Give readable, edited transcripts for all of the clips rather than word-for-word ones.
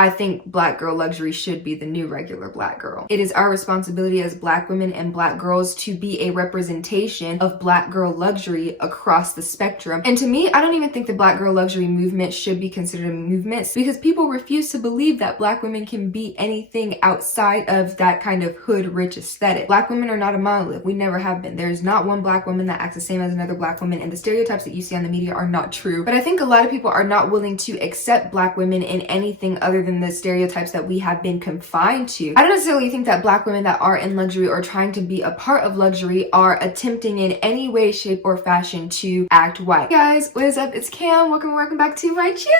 I think Black girl luxury should be the new regular Black girl. It is our responsibility as Black women and Black girls to be a representation of Black girl luxury across the spectrum. And to me, I don't even think the Black girl luxury movement should be considered a movement, because people refuse to believe that Black women can be anything outside of that kind of hood rich aesthetic. Black women are not a monolith. We never have been. There's not one Black woman that acts the same as another Black woman, and the stereotypes that you see on the media are not true. But I think a lot of people are not willing to accept Black women in anything other than the stereotypes that we have been confined to. I don't necessarily think that Black women that are in luxury or trying to be a part of luxury are attempting in any way, shape, or fashion to act white. Hey guys, what is up? It's Cam. Welcome back to my channel.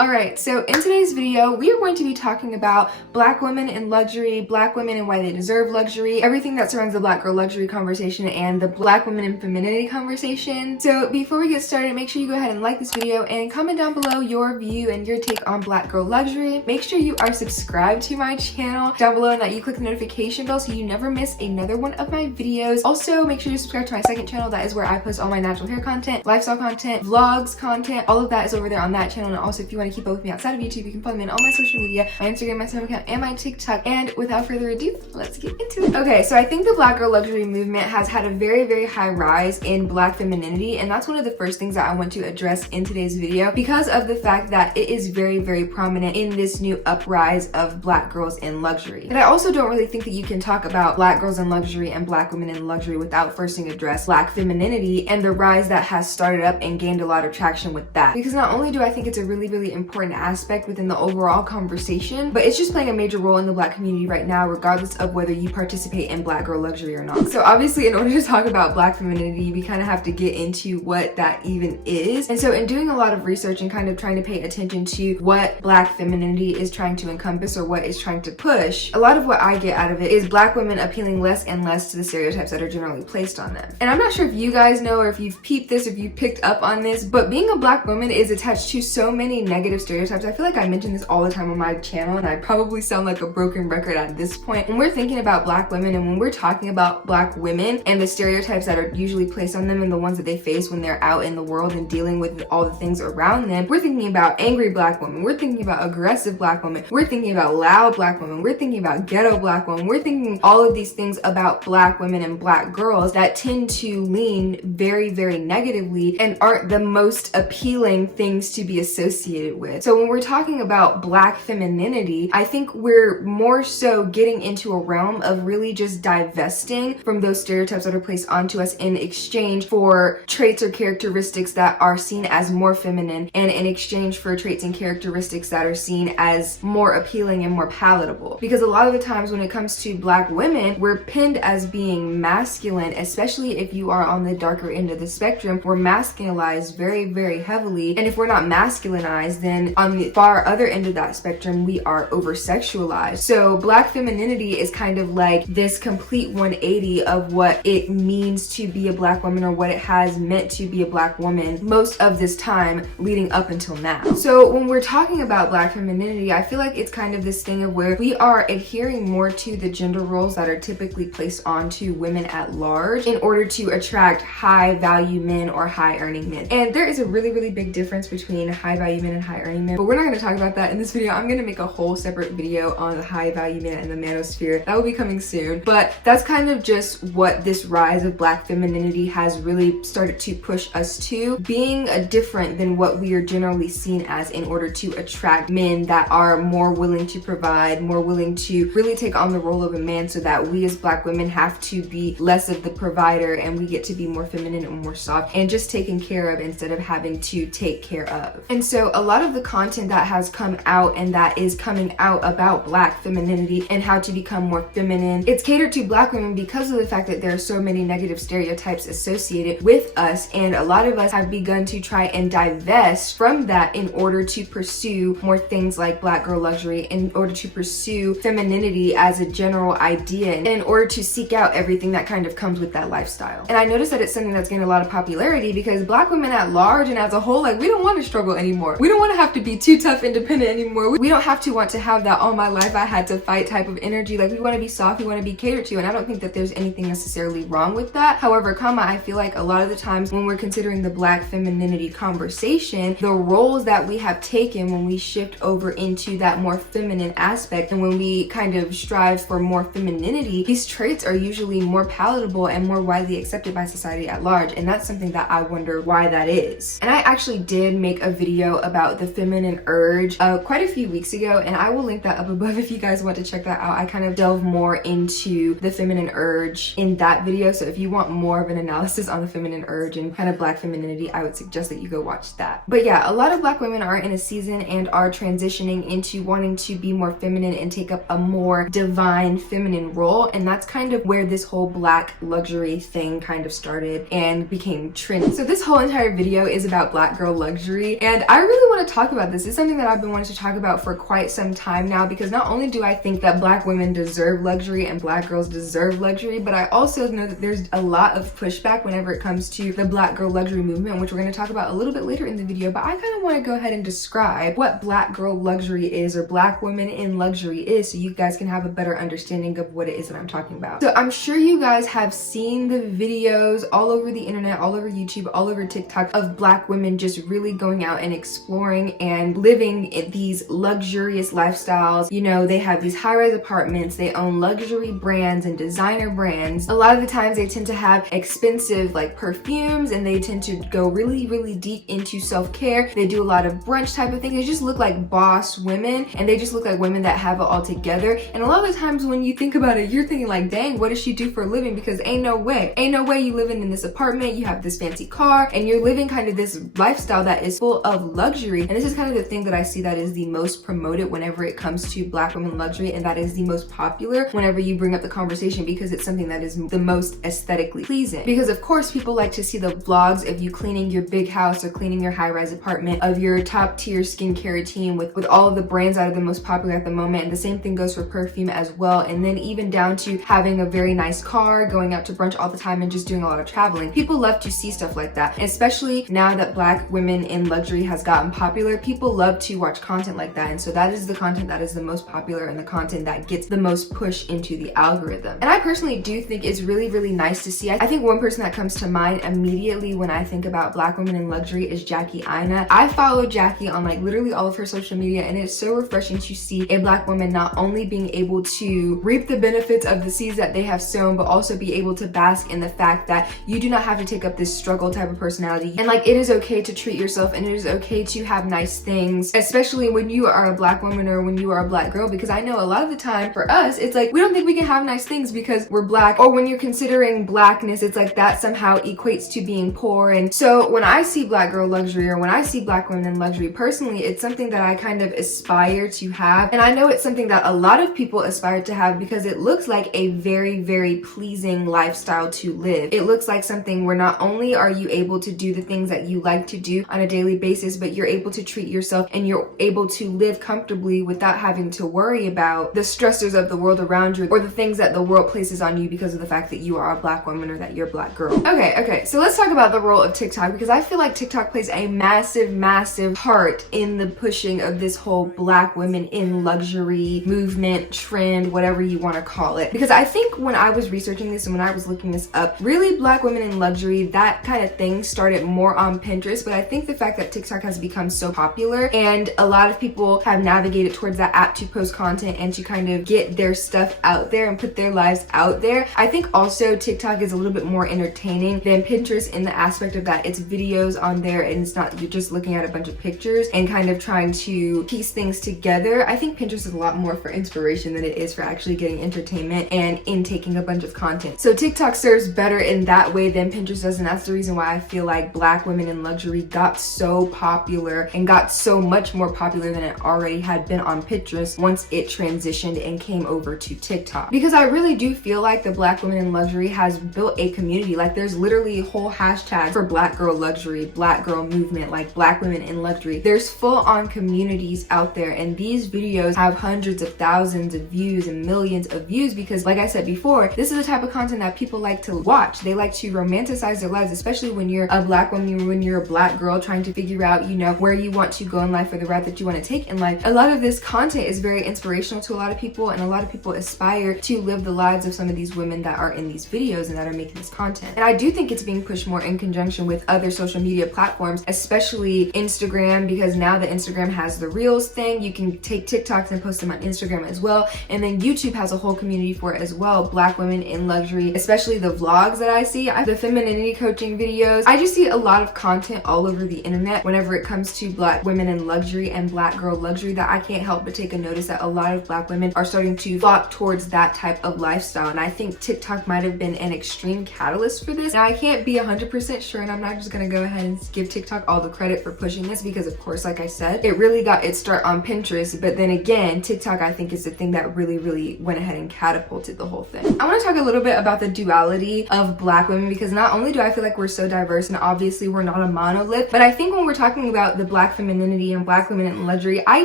Alright, so in today's video, we are going to be talking about Black women in luxury, Black women and why they deserve luxury, everything that surrounds the Black girl luxury conversation and the Black women in femininity conversation. So before we get started, make sure you go ahead and like this video and comment down below your view and your take on Black girl luxury. Make sure you are subscribed to my channel down below and that you click the notification bell so you never miss another one of my videos. Also, make sure you subscribe to my second channel. That is where I post all my natural hair content, lifestyle content, vlogs content, all of that is over there on that channel. And also, if you want to keep up with me outside of YouTube, you can follow me on all my social media, my Instagram, my Snap account, and my TikTok. And without further ado, let's get into it. Okay, so I think the Black girl luxury movement has had a very high rise in Black femininity, and that's one of the first things that I want to address in today's video because of the fact that it is very prominent in this new uprise of Black girls in luxury. And I also don't really think that you can talk about Black girls in luxury and Black women in luxury without first address Black femininity and the rise that has started up and gained a lot of traction with that. Because not only do I think it's a really important aspect within the overall conversation, but it's just playing a major role in the Black community right now, regardless of whether you participate in Black girl luxury or not. So obviously, in order to talk about Black femininity, we kind of have to get into what that even is. And so in doing a lot of research and kind of trying to pay attention to what Black femininity is trying to encompass or what it's trying to push, a lot of what I get out of it is Black women appealing less and less to the stereotypes that are generally placed on them. And I'm not sure if you guys know or if you've peeped this, if you picked up on this, but being a Black woman is attached to so many negative stereotypes. I feel like I mention this all the time on my channel, and I probably sound like a broken record at this point. When we're thinking about Black women and when we're talking about Black women and the stereotypes that are usually placed on them and the ones that they face when they're out in the world and dealing with all the things around them, we're thinking about angry Black women, we're thinking about aggressive Black women, we're thinking about loud Black women, we're thinking about ghetto Black women, we're thinking all of these things about Black women and Black girls that tend to lean very negatively and aren't the most appealing things to be associated with. So when we're talking about Black femininity, I think we're more so getting into a realm of really just divesting from those stereotypes that are placed onto us in exchange for traits or characteristics that are seen as more feminine, and in exchange for traits and characteristics that are seen as more appealing and more palatable. Because a lot of the times when it comes to Black women, we're pinned as being masculine, especially if you are on the darker end of the spectrum. We're masculinized very heavily, and if we're not masculinized, then on the far other end of that spectrum, we are over-sexualized. So Black femininity is kind of like this complete 180 of what it means to be a Black woman, or what it has meant to be a Black woman most of this time leading up until now. So when we're talking about Black femininity, I feel like it's kind of this thing of where we are adhering more to the gender roles that are typically placed onto women at large in order to attract high value men or high earning men. And there is a really big difference between high value men and high earning men, but we're not going to talk about that in this video. I'm going to make a whole separate video on the high value men and the manosphere. That will be coming soon. But that's kind of just what this rise of Black femininity has really started to push us to, being different than what we are generally seen as, in order to attract men that are more willing to provide, more willing to really take on the role of a man, so that we as Black women have to be less of the provider and we get to be more feminine and more soft and just taken care of instead of having to take care of. And so a lot of the content that has come out and that is coming out about Black femininity and how to become more feminine, it's catered to Black women because of the fact that there are so many negative stereotypes associated with us, and a lot of us have begun to try and divest from that in order to pursue more things like Black girl luxury, in order to pursue femininity as a general idea, and in order to seek out everything that kind of comes with that lifestyle. And I noticed that it's something that's gained a lot of popularity because Black women at large and as a whole, like, we don't want to struggle anymore. We don't want to have have to be too tough, independent anymore. We don't have to want to have that all my life I had to fight type of energy. Like, we want to be soft, we want to be catered to, and I don't think that there's anything necessarily wrong with that. However, I feel like a lot of the times when we're considering the Black femininity conversation, the roles that we have taken when we shift over into that more feminine aspect and when we kind of strive for more femininity, these traits are usually more palatable and more widely accepted by society at large, and that's something that I wonder why that is. And I actually did make a video about the feminine urge quite a few weeks ago, and I will link that up above if you guys want to check that out. I kind of delve more into the feminine urge in that video, so if you want more of an analysis on the feminine urge and kind of Black femininity, I would suggest that you go watch that. But yeah, a lot of Black women are in a season and are transitioning into wanting to be more feminine and take up a more divine feminine role, and that's kind of where this whole Black luxury thing kind of started and became trendy. So this whole entire video is about Black girl luxury, and I really want to talk about this. It's something that I've been wanting to talk about for quite some time now, because not only do I think that Black women deserve luxury and Black girls deserve luxury, but I also know that there's a lot of pushback whenever it comes to the Black girl luxury movement, which we're going to talk about a little bit later in the video. But I kind of want to go ahead and describe what Black girl luxury is, or Black women in luxury is, so you guys can have a better understanding of what it is that I'm talking about. So I'm sure you guys have seen the videos all over the internet, all over YouTube, all over TikTok of Black women just really going out and exploring and living in these luxurious lifestyles. You know, they have these high-rise apartments, they own luxury brands and designer brands. A lot of the times they tend to have expensive like perfumes, and they tend to go really deep into self-care. They do a lot of brunch type of things. They just look like boss women, and they just look like women that have it all together. And a lot of the times when you think about it, you're thinking like, dang, what does she do for a living? Because ain't no way you living in this apartment, you have this fancy car, and you're living kind of this lifestyle that is full of luxury. And this is kind of the thing that I see that is the most promoted whenever it comes to Black women luxury, and that is the most popular whenever you bring up the conversation, because it's something that is the most aesthetically pleasing. Because of course people like to see the vlogs of you cleaning your big house or cleaning your high-rise apartment, of your top tier skincare routine with all of the brands that are the most popular at the moment. And the same thing goes for perfume as well, and then even down to having a very nice car, going out to brunch all the time, and just doing a lot of traveling. People love to see stuff like that, and especially now that Black women in luxury has gotten popular, people love to watch content like that. And so that is the content that is the most popular and the content that gets the most push into the algorithm. And I personally do think it's really nice to see. I think one person that comes to mind immediately when I think about Black women in luxury is Jackie Aina. I follow Jackie on like literally all of her social media, and it's so refreshing to see a Black woman not only being able to reap the benefits of the seeds that they have sown, but also be able to bask in the fact that you do not have to take up this struggle type of personality. And like, it is okay to treat yourself, and it is okay to have nice things, especially when you are a Black woman or when you are a Black girl. Because I know a lot of the time for us, it's like we don't think we can have nice things because we're Black, or when you're considering Blackness, it's like that somehow equates to being poor. And so when I see Black girl luxury, or when I see Black women in luxury, personally, it's something that I kind of aspire to have. And I know it's something that a lot of people aspire to have, because it looks like a very pleasing lifestyle to live. It looks like something where not only are you able to do the things that you like to do on a daily basis, but you're able to treat yourself and you're able to live comfortably without having to worry about the stressors of the world around you, or the things that the world places on you because of the fact that you are a Black woman or that you're a Black girl. Okay, so let's talk about the role of TikTok, because I feel like TikTok plays a massive part in the pushing of this whole Black women in luxury movement, trend, whatever you want to call it. Because I think when I was researching this and when I was looking this up, really Black women in luxury, that kind of thing started more on Pinterest. But I think the fact that TikTok has become so popular and a lot of people have navigated towards that app to post content and to kind of get their stuff out there and put their lives out there, I think also TikTok is a little bit more entertaining than Pinterest in the aspect of that it's videos on there, and it's not you're just looking at a bunch of pictures and kind of trying to piece things together. I think Pinterest is a lot more for inspiration than it is for actually getting entertainment and intaking a bunch of content. So TikTok serves better in that way than Pinterest does, and that's the reason why I feel like Black women in luxury got so popular and got so much more popular than it already had been on Pinterest once it transitioned and came over to TikTok. Because I really do feel like the Black women in luxury has built a community. Like, there's literally whole hashtags for Black girl luxury, Black girl movement, like Black women in luxury. There's full-on communities out there, and these videos have hundreds of thousands of views and millions of views because, like I said before, this is the type of content that people like to watch. They like to romanticize their lives, especially when you're a Black woman, when you're a Black girl trying to figure out, you know, where you want to go in life or the route that you want to take in life, a lot of this content is very inspirational to a lot of people, and a lot of people aspire to live the lives of some of these women that are in these videos and that are making this content. And I do think it's being pushed more in conjunction with other social media platforms, especially Instagram, because now that Instagram has the Reels thing, you can take TikToks and post them on Instagram as well. And then YouTube has a whole community for it as well. Black women in luxury, especially the vlogs that I see, the femininity coaching videos. I just see a lot of content all over the internet whenever it comes to Black women in luxury and Black girl luxury, that I can't help but take a notice that a lot of Black women are starting to flock towards that type of lifestyle. And I think TikTok might have been an extreme catalyst for this. Now, I can't be 100% sure, and I'm not just gonna go ahead and give TikTok all the credit for pushing this, because of course, like I said, it really got its start on Pinterest. But then again, TikTok, I think, is the thing that really went ahead and catapulted the whole thing. I want to talk a little bit about the duality of Black women, because not only do I feel like we're so diverse, and obviously we're not a monolith, but I think when we're talking about the Black femininity and Black women in luxury, I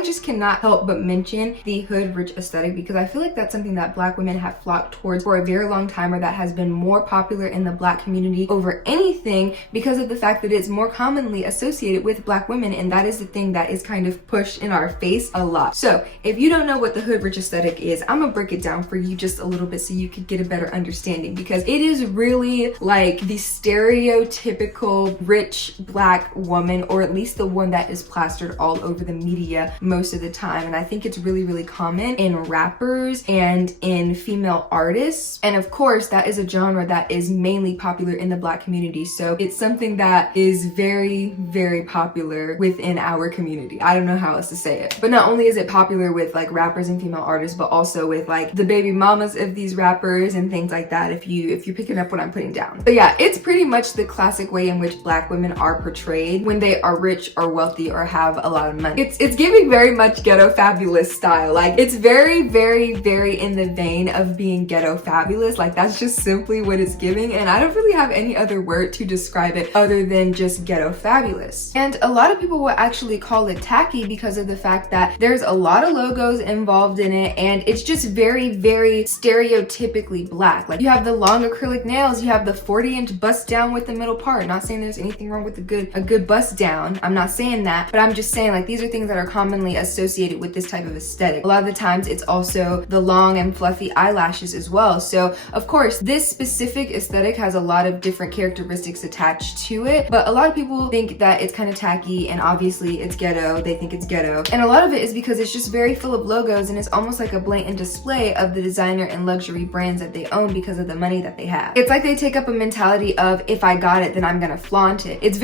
just cannot help but mention the hood rich aesthetic, because I feel like that's something that Black women have flocked towards for a very long time, or that has been more popular in the Black community over anything, because of the fact that it's more commonly associated with Black women, and that is the thing that is kind of pushed in our face a lot. So if you don't know what the hood rich aesthetic is, I'm gonna break it down for you just a little bit so you could get a better understanding, because it is really like the stereotypical rich Black woman, or at least the one that is plastered all over the media most of the time. And I think it's really common in rappers and in female artists, and of course that is a genre that is mainly popular in the Black community, so it's something that is very popular within our community. I don't know how else to say it. But not only is it popular with like rappers and female artists, but also with like the baby mamas of these rappers and things like that, if you're picking up what I'm putting down. But yeah, it's pretty much the classic way in which Black women are portrayed when they are rich or wealthy or have a lot of money. It's giving very much ghetto fabulous style. Like, it's very in the vein of being ghetto fabulous. Like, that's just simply what it's giving, and I don't really have any other word to describe it other than just ghetto fabulous. And a lot of people will actually call it tacky because of the fact that there's a lot of logos involved in it, and it's just very stereotypically Black. Like, you have the long acrylic nails, you have the 40-inch bust down with the middle part. Not saying there's anything wrong with a good bust down, I'm not saying that, but I'm just saying, like, these are things that are commonly associated with this type of aesthetic. A lot of the times it's also the long and fluffy eyelashes as well. So of course this specific aesthetic has a lot of different characteristics attached to it, but a lot of people think that it's kind of tacky, and obviously it's ghetto. They think it's ghetto, and a lot of it is because it's just very full of logos, and it's almost like a blatant display of the designer and luxury brands that they own because of the money that they have. It's like they take up a mentality of, if I got it, then I'm gonna flaunt it. It's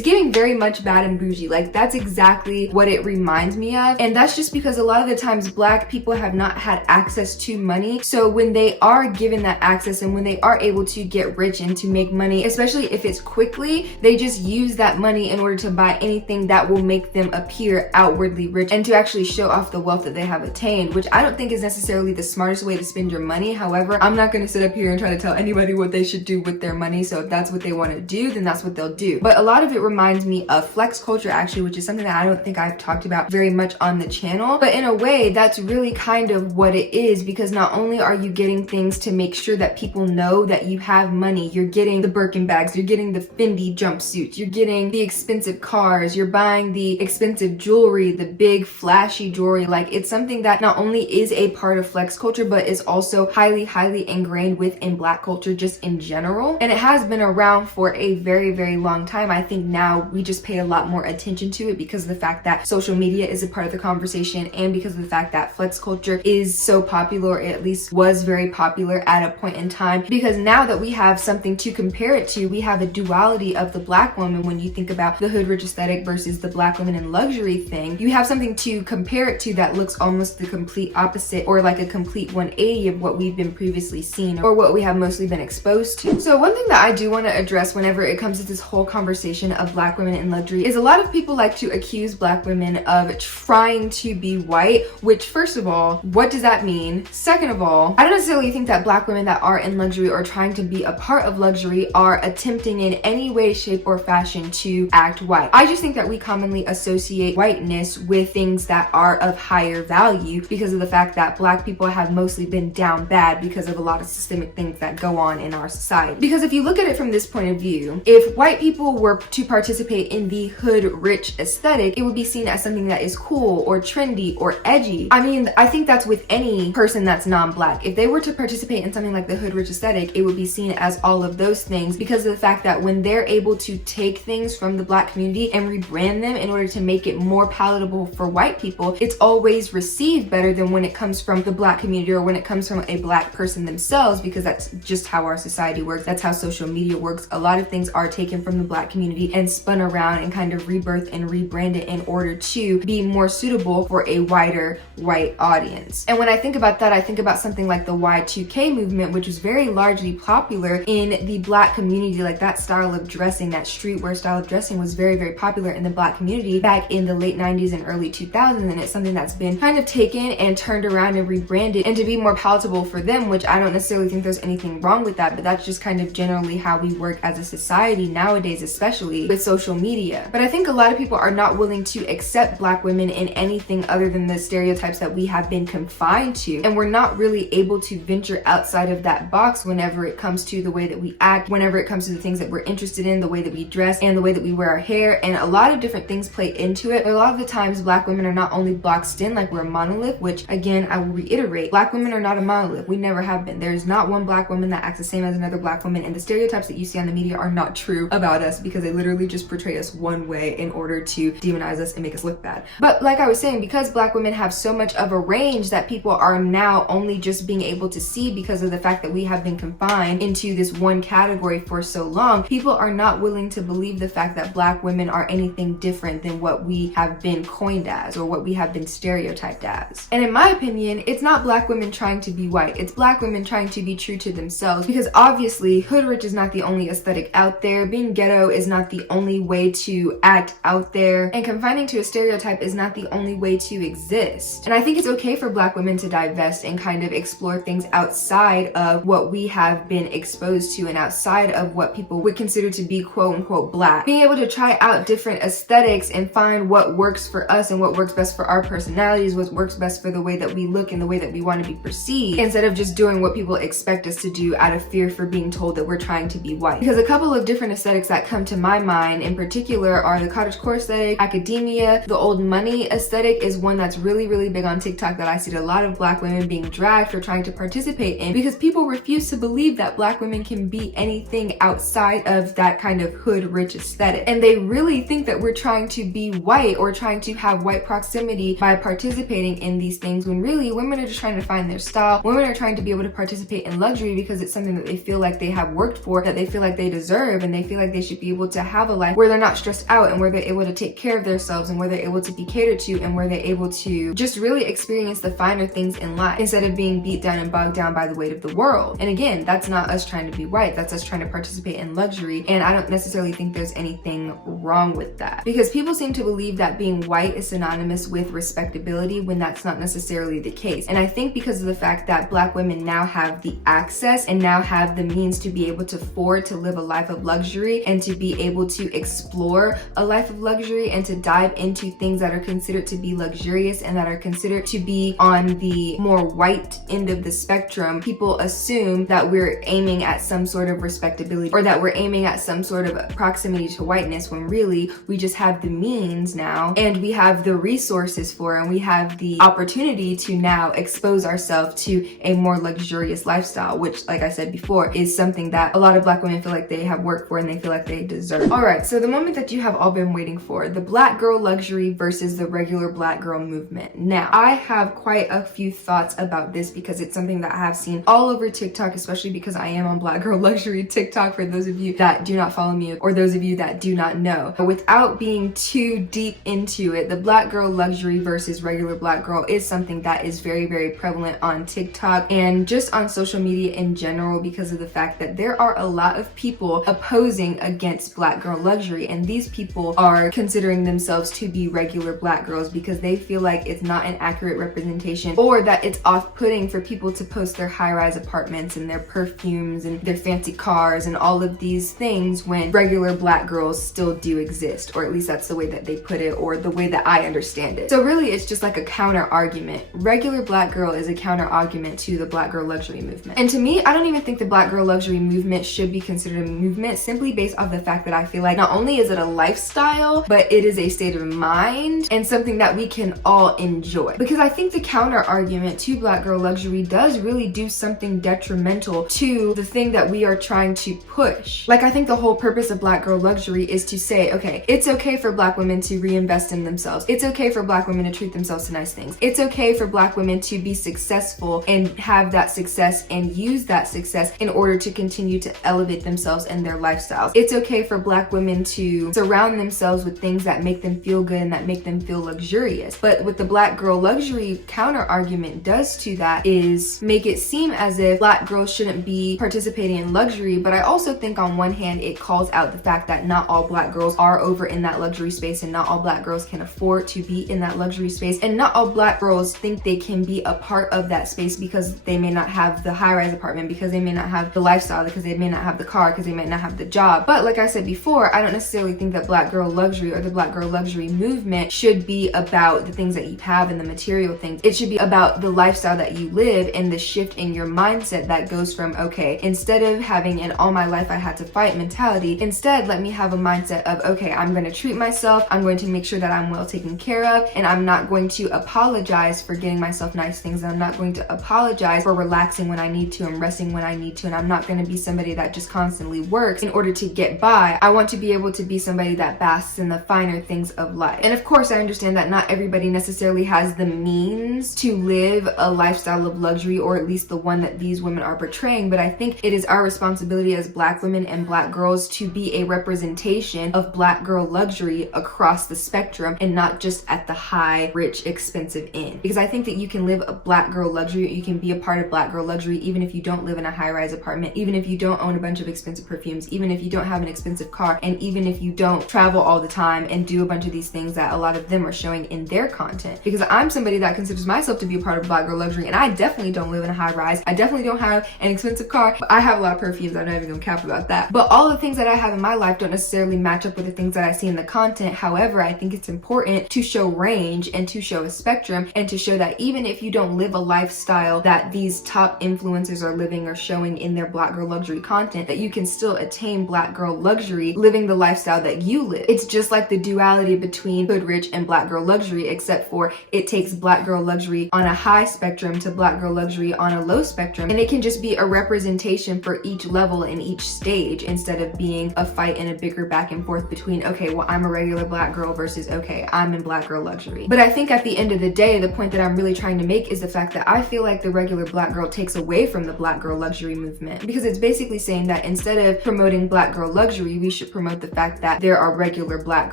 giving very much bad and bougie. Like, that's exactly what it reminds me of, and that's just because a lot of the times Black people have not had access to money. So when they are given that access, and when they are able to get rich and to make money, especially if it's quickly, they just use that money in order to buy anything that will make them appear outwardly rich and to actually show off the wealth that they have attained, which I don't think is necessarily the smartest way to spend your money. However, I'm not going to sit up here and try to tell anybody what they should do with their money. So if that's what they want to do, then that's what they'll do. But a lot of it reminds me of flex culture, actually, which is something that I don't think I've talked about very much on the channel. But in a way, that's really kind of what it is, because not only are you getting things to make sure that people know that you have money, you're getting the Birkin bags, you're getting the Fendi jumpsuits, you're getting the expensive cars, you're buying the expensive jewelry, the big flashy jewelry. Like, it's something that not only is a part of flex culture, but is also highly ingrained within Black culture just in general. And it has been around for a very long time. I think now we just pay a lot more attention to it because of the fact that social media is a part of the conversation, and because of the fact that flex culture is so popular, or at least was very popular at a point in time. Because now that we have something to compare it to, we have a duality of the Black woman. When you think about the hood rich aesthetic versus the Black women in luxury thing, you have something to compare it to that looks almost the complete opposite, or like a complete 180 of what we've been previously seen, or what we have mostly been exposed to. So one thing that I do want to address whenever it comes to this whole conversation of Black women in luxury is a lot of people like to accuse Black women of trying to be white, which, first of all, what does that mean? Second of all, I don't necessarily think that Black women that are in luxury or trying to be a part of luxury are attempting in any way, shape, or fashion to act white. I just think that we commonly associate whiteness with things that are of higher value because of the fact that Black people have mostly been down bad because of a lot of systemic things that go on in our society. Because if you look at it from this point of view, if white people were to participate in the hood rich rich aesthetic, it would be seen as something that is cool or trendy or edgy. I mean, I think that's with any person that's non-black. If they were to participate in something like the hood rich aesthetic, it would be seen as all of those things because of the fact that when they're able to take things from the black community and rebrand them in order to make it more palatable for white people, it's always received better than when it comes from the black community or when it comes from a black person themselves, because that's just how our society works. That's how social media works. A lot of things are taken from the black community and spun around and kind of rebirthed and rebranded in order to be more suitable for a wider white audience. And when I think about that, I think about something like the Y2K movement, which was very largely popular in the black community. Like that style of dressing, that streetwear style of dressing was very, very popular in the black community back in the late 90s and early 2000s. And it's something that's been kind of taken and turned around and rebranded and to be more palatable for them, which I don't necessarily think there's anything wrong with that, but that's just kind of generally how we work as a society nowadays, especially with social media. But I think a lot of people are not willing to accept black women in anything other than the stereotypes that we have been confined to, and we're not really able to venture outside of that box whenever it comes to the way that we act, whenever it comes to the things that we're interested in, the way that we dress, and the way that we wear our hair, and a lot of different things play into it. But a lot of the times black women are not only boxed in like we're a monolith, which again I will reiterate, black women are not a monolith. We never have been. There's not one black woman that acts the same as another black woman, and the stereotypes that you see on the media are not true about us because they literally just portray us one way in order to demonize us and make us look bad. But like I was saying, because black women have so much of a range that people are now only just being able to see because of the fact that we have been confined into this one category for so long, people are not willing to believe the fact that black women are anything different than what we have been coined as or what we have been stereotyped as. And in my opinion, it's not black women trying to be white, it's black women trying to be true to themselves, because obviously hood rich is not the only aesthetic out there, being ghetto is not the only way to act out there, and confining to a stereotype is not the only way to exist. And I think it's okay for black women to divest and kind of explore things outside of what we have been exposed to and outside of what people would consider to be quote unquote black. Being able to try out different aesthetics and find what works for us and what works best for our personalities, what works best for the way that we look and the way that we want to be perceived, instead of just doing what people expect us to do out of fear for being told that we're trying to be white. Because a couple of different aesthetics that come to my mind in particular are the cottagecore aesthetic, academia. The old money aesthetic is one that's really, really big on TikTok that I see a lot of black women being dragged for trying to participate in, because people refuse to believe that black women can be anything outside of that kind of hood rich aesthetic. And they really think that we're trying to be white or trying to have white proximity by participating in these things, when really women are just trying to find their style. Women are trying to be able to participate in luxury because it's something that they feel like they have worked for, that they feel like they deserve, and they feel like they should be able to have a life where they're not stressed out and where they're able to take care of themselves and where they're able to be catered to and where they're able to just really experience the finer things in life instead of being beat down and bogged down by the weight of the world. And again, that's not us trying to be white, that's us trying to participate in luxury, and I don't necessarily think there's anything wrong with that, because people seem to believe that being white is synonymous with respectability when that's not necessarily the case. And I think because of the fact that black women now have the access and now have the means to be able to afford to live a life of luxury and to be able to explore a life of luxury and to dive into things that are considered to be luxurious and that are considered to be on the more white end of the spectrum, people assume that we're aiming at some sort of respectability or that we're aiming at some sort of proximity to whiteness, when really we just have the means now and we have the resources for, and we have the opportunity to now expose ourselves to a more luxurious lifestyle, which, like I said before, is something that a lot of black women feel like they have worked for and they feel like they deserve. All right, so the moment that you have all been waiting for, the black girl luxury versus the regular black girl movement. Now, I have quite a few thoughts about this because it's something that I have seen all over TikTok, especially because I am on Black Girl Luxury TikTok, for those of you that do not follow me or those of you that do not know. But without being too deep into it, the black girl luxury versus regular black girl is something that is very, very prevalent on TikTok and just on social media in general, because of the fact that there are a lot of people opposing against black girl luxury, and these people are considering themselves to be regular black girls because they feel like it's not an accurate representation, or that it's off-putting for people to post their high-rise apartments and their perfumes and their fancy cars and all of these things when regular black girls still do exist, or at least that's the way that they put it, or the way that I understand it. So really it's just like a counter argument. Regular black girl is a counter argument to the black girl luxury movement. And to me, I don't even think the black girl luxury movement should be considered a movement, simply based off the fact that I feel like not only is it a lifestyle, but it is a state of mind and something that we can all enjoy. Because I think the counter argument to black girl luxury does really do something detrimental to the thing that we are trying to push. Like, I think the whole purpose of black girl luxury is to say, okay, it's okay for black women to reinvest in themselves. It's okay for black women to treat themselves to nice things. It's okay for black women to be successful and have that success and use that success in order to continue to elevate themselves and their lifestyles. It's okay for black women to surround themselves with things that make them feel good and that make them feel luxurious. But what the black girl luxury counter argument does to that is make it seem as if black girls shouldn't be participating in luxury. But I also think on one hand, it calls out the fact that not all black girls are over in that luxury space, and not all black girls can afford to be in that luxury space, and not all black girls think they can be a part of that space because they may not have the high-rise apartment, because they may not have the lifestyle, because they may not have the car, because they may not have the job. But like I said before, I don't necessarily think that black girl luxury or the black girl luxury movement should be about the things that you have and the material things. It should be about the lifestyle that you live and the shift in your mindset that goes from, okay, instead of having an all my life I had to fight mentality, instead let me have a mindset of, okay, I'm going to treat myself, I'm going to make sure that I'm well taken care of, and I'm not going to apologize for getting myself nice things, and I'm not going to apologize for relaxing when I need to and resting when I need to, and I'm not going to be somebody that just constantly works in order to get by. I want to be able to be somebody that basks in the finer things of life. And of course, I understand that not everybody necessarily has the means to live a lifestyle of luxury, or at least the one that these women are portraying, but I think it is our responsibility as black women and black girls to be a representation of black girl luxury across the spectrum and not just at the high, rich, expensive end. Because I think that you can live a black girl luxury, you can be a part of black girl luxury even if you don't live in a high-rise apartment, even if you don't own a bunch of expensive perfumes, even if you don't have an expensive car, and even if you don't travel all the time and do a bunch of these things that a lot of them are showing in their content. Because I'm somebody that considers myself to be a part of black girl luxury, and I definitely don't live in a high-rise. I definitely don't have an expensive car, but I have a lot of perfumes. I'm not even gonna cap about that. But all the things that I have in my life don't necessarily match up with the things that I see in the content. However, I think it's important to show range and to show a spectrum and to show that even if you don't live a lifestyle that these top influencers are living or showing in their black girl luxury content, that you can still attain black girl luxury living the lifestyle that you live. It's just like the duality between hood rich and black girl luxury, except for it takes black girl luxury on a high spectrum to black girl luxury on a low spectrum, and it can just be a representation for each level in each stage instead of being a fight and a bigger back and forth between, okay, well, I'm a regular black girl versus, okay, I'm in black girl luxury. But I think at the end of the day, the point that I'm really trying to make is the fact that I feel like the regular black girl takes away from the black girl luxury movement, because it's basically saying that instead of promoting black girl luxury, we should promote the fact that there are regular black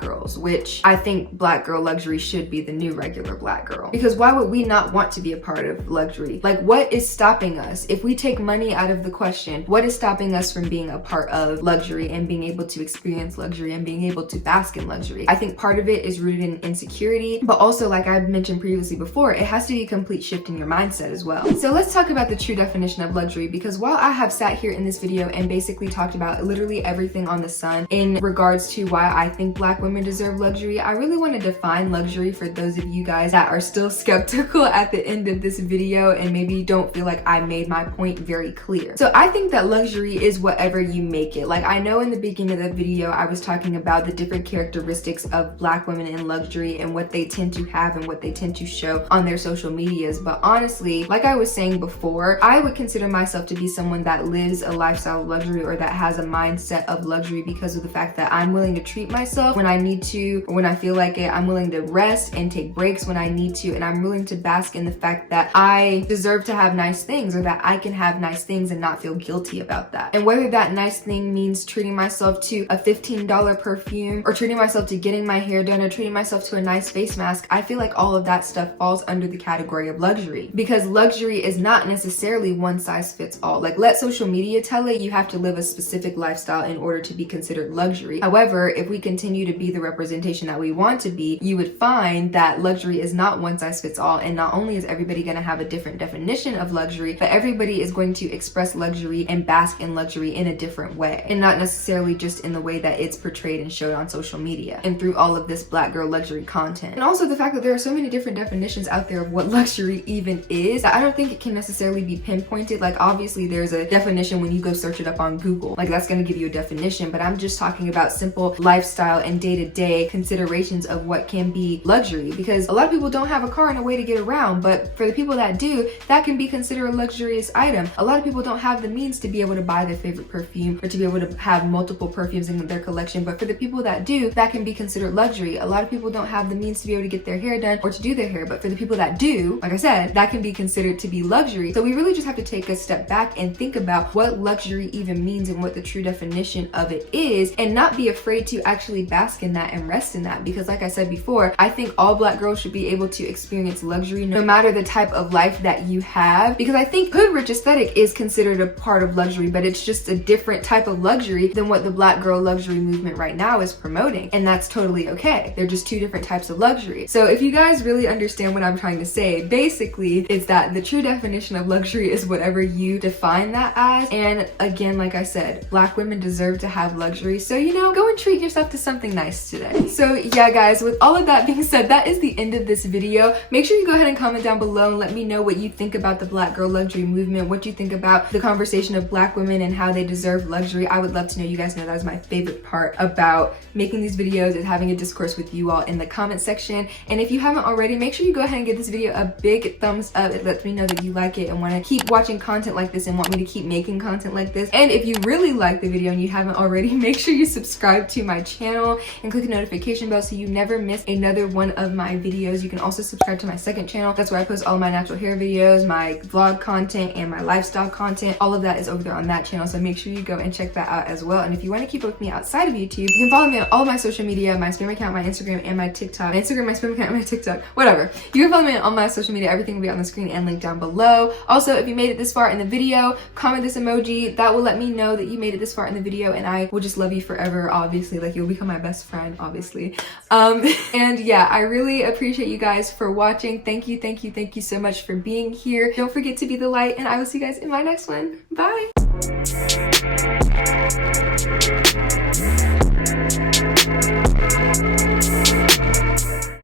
girls, which I think black girl luxury should be the new regular black girl. Because why would we not want to be a part of luxury? Like, what is stopping us? If we take money out of the question, what is stopping us from being a part of luxury and being able to experience luxury and being able to bask in luxury? I think part of it is rooted in insecurity, but also, like I mentioned previously before, it has to be a complete shift in your mindset as well. So let's talk about the true definition of luxury, because while I have sat here in this video and basically talked about literally everything on the sun in regards to why I think black women deserve luxury, I really want to define luxury for those of you guys that are still skeptical at the end of this video and maybe don't feel like I made my point very clear. So I think that luxury is whatever you make it. Like, I know in the beginning of the video I was talking about the different characteristics of black women in luxury and what they tend to have and what they tend to show on their social medias, but honestly, like I was saying before, I would consider myself to be someone that lives a lifestyle of luxury, or that has a mindset of luxury, because of the fact that I'm willing to treat myself when I need to, or when I feel like it. I'm willing to rest and take breaks when I need to, and I'm willing to bask in the fact that I deserve to have nice things, or that I can have nice things and not feel guilty about that. And whether that nice thing means treating myself to a $15 perfume, or treating myself to getting my hair done, or treating myself to a nice face mask, I feel like all of that stuff falls under the category of luxury, because luxury is not necessarily one size fits all. Like, let social media tell it, you have to live a specific lifestyle in order to be considered luxury. However, if we continue to be the representation that we want to be, you would find that luxury is not one size fits all, and not only is everybody going to have a different definition of luxury, but everybody is going to express luxury and bask in luxury in a different way, and not necessarily just in the way that it's portrayed and showed on social media and through all of this black girl luxury content. And also the fact that there are so many different definitions out there of what luxury even is, that I don't think it can necessarily be pinpointed. Like, obviously there's a definition when you go search it up on Google, like that's going to give you a definition, but I'm just talking about simple lifestyle and day-to-day considerations of what can be luxury, because a lot of people don't have a car and a way to get around, but for the people that do, that can be considered a luxurious item. A lot of people don't have the means to be able to buy their favorite perfume or to be able to have multiple perfumes in their collection, but for the people that do, that can be considered luxury. A lot of people don't have the means to be able to get their hair done or to do their hair, but for the people that do, like I said, that can be considered to be luxury. So we really just have to take a step back and think about what luxury even means and what the true definition of it is, and not be afraid to actually bask in that and rest in that, because like I said before, I think all Black girls should be able to experience luxury no matter the type of life that you have, because I think hood rich aesthetic is considered a part of luxury, but it's just a different type of luxury than what the Black girl luxury movement right now is promoting, and that's totally okay. They're just two different types of luxury. So if you guys really understand what I'm trying to say, basically it's that the true definition of luxury is whatever you define that as, and again, like I said, Black women deserve to have luxury, so you know, go and treat yourself to something nice today. So yeah guys, with all of that being said, that is the end of this video. Make sure you go ahead and comment down below and let me know what you think about the Black girl luxury movement, what you think about the conversation of Black women and how they deserve luxury. I would love to know. You guys know that is my favorite part about making these videos, is having a discourse with you all in the comment section. And if you haven't already, make sure you go ahead and give this video a big thumbs up. It lets me know that you like it and want to keep watching content like this and want me to keep making content like this. And if you really like the video and you haven't already, make sure you subscribe to my channel and click the notification bell so you never miss another one of my videos. You can also subscribe to my second channel. That's where I post all my natural hair videos, my vlog content, and my lifestyle content. All of that is over there on that channel, so make sure you go and check that out as well. And if you want to keep up with me outside of YouTube, you can follow me on all my social media, my spam account, my Instagram, and my TikTok. My Instagram, my spam account, and my TikTok, whatever. You can follow me on all my social media. Everything will be on the screen and linked down below. Also, if you made it this far in the video, comment this emoji. That will let me know that you made it this far in the video, and I will just love you forever, obviously. Like, you'll become my best friend, obviously. And yeah, I really appreciate you guys for watching. Thank you so much for being here. Don't forget to be the light, and I will see you guys in my next one. Bye!